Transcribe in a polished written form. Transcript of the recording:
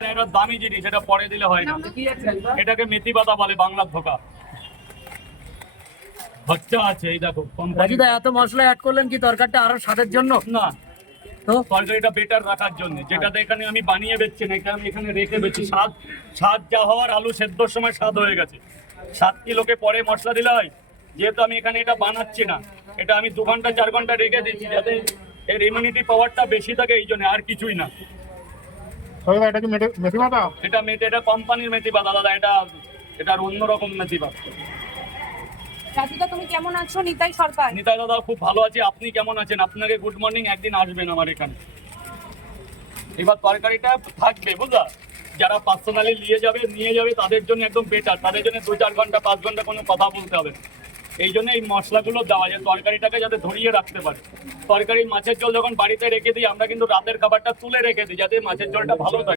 এটা দামি জিনিস, এটা পরে দিলে হয় না। এটাকে মেথি পাতা বলে, বাংলার ধোকা। খরচা আছে, এই দেখো। রাজুদা, এত মশলা অ্যাড করলেন কি তরকারিটা আরো স্বাদের জন্য? না, তো তরকারিটা বেটার রাখার জন্য। যেটাতে এখানে আমি বানিয়ে বেচছি না, এটা আমি এখানে রেখে বেচছি। স্বাদ যা হওয়ার, আলু সেদ্ধর সময় স্বাদ হয়ে গেছে। 7 কিলোকে পরে মশলা দিলে হয়। যেহেতু আমি এখানে এটা বানাচ্ছি না, এটা আমি 2 ঘন্টা 4 ঘন্টা রেখে দিচ্ছি যাতে এর ইমিউনিটি পাওয়ারটা বেশি থাকে, এই জন্য, আর কিছুই না। এটা কি মেথি পাতা? এটা কোম্পানির মেথি পাতা দাদা, এটার অন্যরকম মেথি পাতা। রাজুদা, তুমি কেমন আছো? নিতাই সরকার। নিতাই দাদা, খুব ভালো আছি। আপনি কেমন আছেন? আপনাকে গুড মর্নিং। একদিন আসবেন আমার এখানে। এবার তরকারিটা থাকবে, বুঝলা? যারা পার্সোনালি নিয়ে যাবে তাদের জন্য একদম বেটার। তাদের জন্য 2-4 ঘন্টা 5 ঘন্টা কোনো কথা বলতে হবে না। এই জন্য এই মশলাগুলো দেওয়া যায় তরকারিটাকে যাতে ধরিয়ে রাখতে পারে। তরকারি মাছের ঝোল যখন বাড়িতে রেখে দিই আমরা, কিন্তু রাতের খাবারটা তুলে রেখে দিই যাতে মাছের ঝোলটা ভালো থাকে।